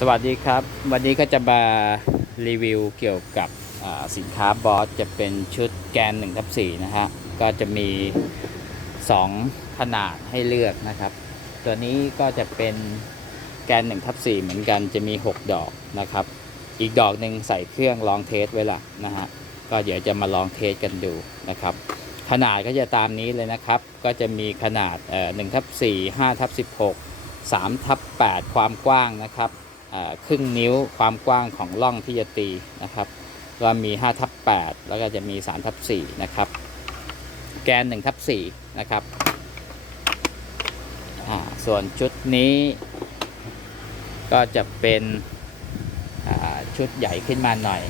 สวัสดีครับ วันนี้ก็จะมารีวิวเกี่ยวกับสินค้าบอสจะเป็นชุดแกน1ทับ4นะฮะก็จะมี 2 ขนาดให้เลือกนะครับ ตัวนี้ก็จะเป็นแกน1ทับ4เหมือนกันจะมี 6 ดอกนะครับ อีกดอกหนึ่งใส่เครื่องลองเทสไว้ละนะฮะก็เดี๋ยวจะมาลองเทสกันดูนะครับ ขนาดก็จะตามนี้เลยนะครับ ก็จะมีขนาดเอ่อ1ทับ4 5ทับ16 3ทับ8ความกว้างนะครับ ครึ่งนิ้วความกว้างของร่องที่จะตีนะครับก็มี5ทับ8แล้วก็จะมี3ทับ4นะครับ แกน1ทับ4นะครับส่วนชุดนี้ก็จะเป็นชุดใหญ่ขึ้นมาหน่อย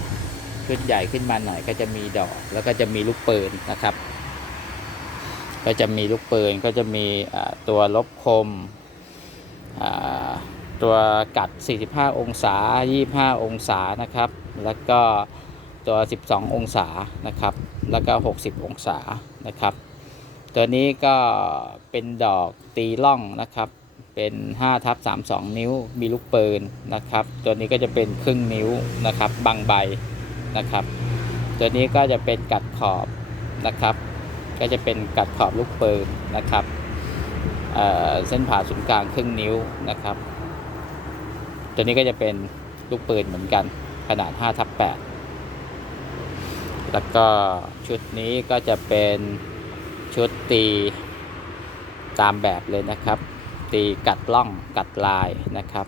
ชุดใหญ่ขึ้นมาหน่อยก็จะมีดอก แล้วก็จะมีลูกปืนนะครับ ก็จะมีลูกปืนก็จะมีตัวลบคมอ่า ตัวกัด 45 องศา 25 องศานะครับ แล้วก็ตัว 12 องศานะครับ แล้วก็ 60 องศานะครับ ตัวนี้ก็เป็นดอกตีล่องนะครับ เป็น 5 ทับ 32 นิ้ว มีลูกปืนนะครับ ตัวนี้ก็จะเป็นครึ่งนิ้วนะครับ บางใบนะครับ ตัวนี้ก็จะเป็นกัดขอบนะครับ ก็จะเป็นกัดขอบลูกปืนนะครับเเส้นผ่าศูนย์กลางครึ่งนิ้วนะครับ ตัวนี้ก็จะเป็นลูกปืนเหมือนกันขนาด5ทับ8แล้วก็ชุดนี้ก็จะเป็นชุดตีตามแบบเลยนะครับ ตีกัดล่องกัดลายนะครับ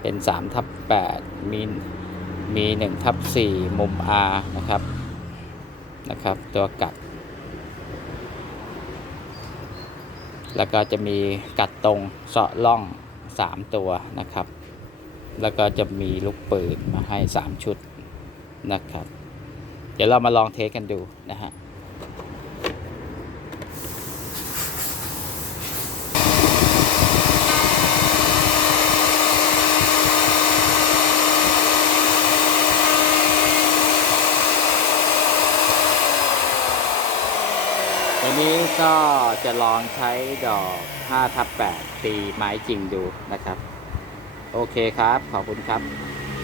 เป็น3ทับ8มีมี1ทับ4มุม R นะครับนะครับ ตัวกัด แล้วก็จะมีกัดตรงเสาะล่อง 3 ตัวนะครับ แล้วก็จะมีลูกปืนมาให้ 3 ชุดนะครับ เดี๋ยวเรามาลองเทสกันดูนะฮะ วันนี้ก็จะลองใช้ดอก 5 ทับ 8 ตีไม้จริงดูนะครับ โอเคครับ ขอบคุณครับ